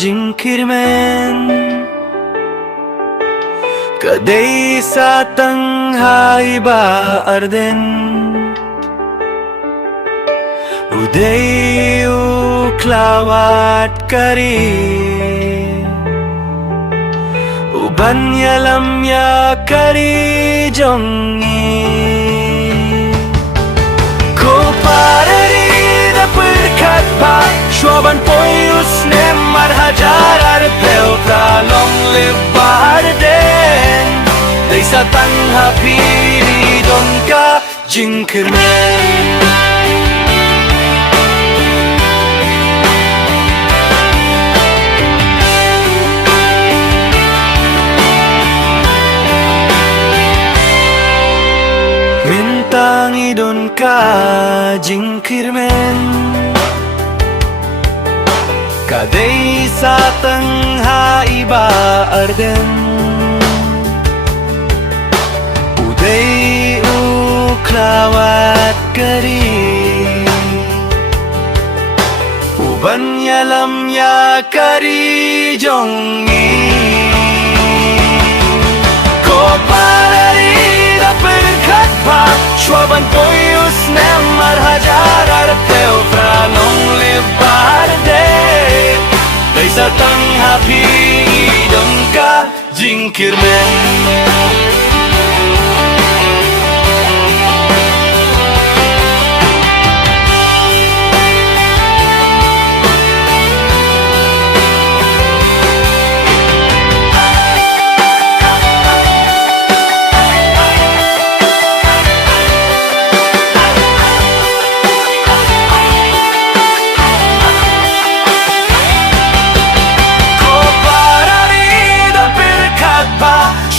jingkirmen Kadai sa tanghay ba arden Uday uklawat kari Uban yalam ya kari jongi Ko parari da perkat pa Shoban poyus ne marhajar pelta long lebar den Desa tangha pili don ka jingkirmen Mintangi don ka jingkirmen Kadai sa tangha iba arden Uday uklawat kari Uban yalam ya kari jongi Ko parari da perkat pa Shoban poyus ne marhajar arpeo pranong lebar de Desa tangha pidon ka jingkirmen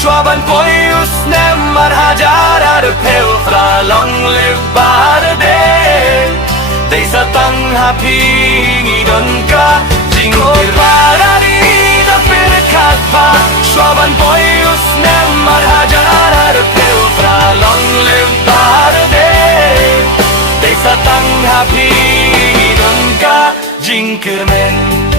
Shoban poyus ne marhajar arpeo fralong lebar de Desa tangha pidon ka jingkirmen parari da perkat pa Shoban poyus ne marhajar arpeo fralong lebar de Desa tangha pidon ka jingkirmen